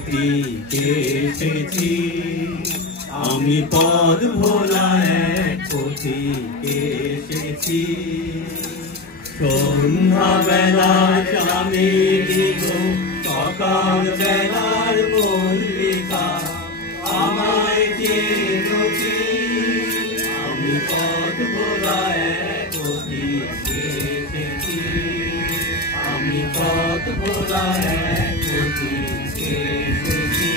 পথিকে এসেছি, আমি পথ ভোলা এক পথিকে এসেছি। সন্ধ্যা বেলার চামেলি গো, সকাল বেলার মল্লিকা, আমায় চেনো কি? আমি পথ ভোলা এক পথিকে এসেছি, আমি পথ ভোলা এক পথিকে এসেছি।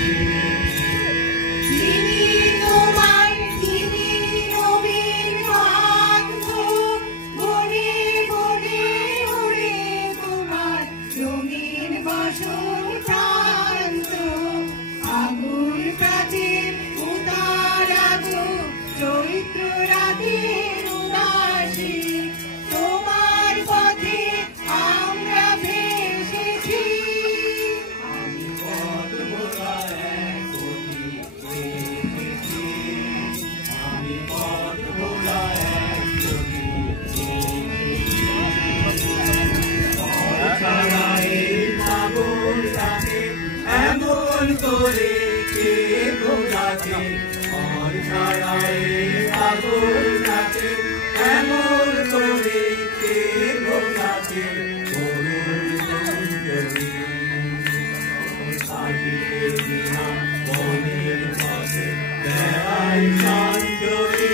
এমন করে কে ভোলাতে আমার ছাড়ায় সাগর রাতে, এমন করে কে ভোলাতে করুণ সঞ্জলি সাজিয়ে দিনা বনের পাশে বেড়াই সঞ্জলি।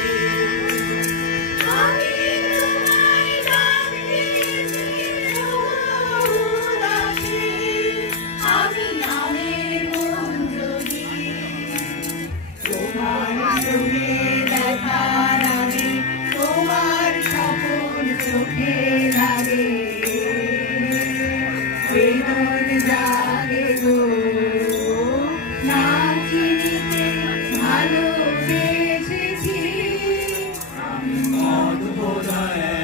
তোমার স্বপন চোখে লাগে, বেদন জাগে গো, না চিনিতে ভালোবেসেছি। আমি পথ ভোলা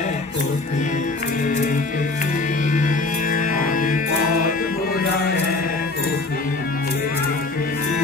এক পথিকে এসেছি, আমি পথ ভোলা এক পথিকে এসেছি।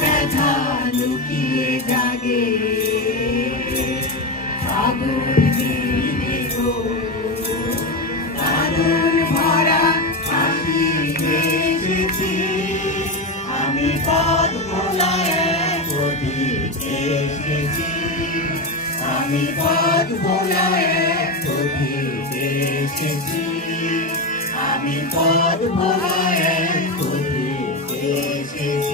ব্যথা লুকিয়ে জাগে, ফাগুন দিনে গো, ফাগুন ভরা হাসি এসেছি। আমি পথ ভোলা এক পথিকে এসেছি, আমি পথ ভোলা এক পথিকে এসেছি, আমি পথ ভোলা এক পথিকে এসেছি।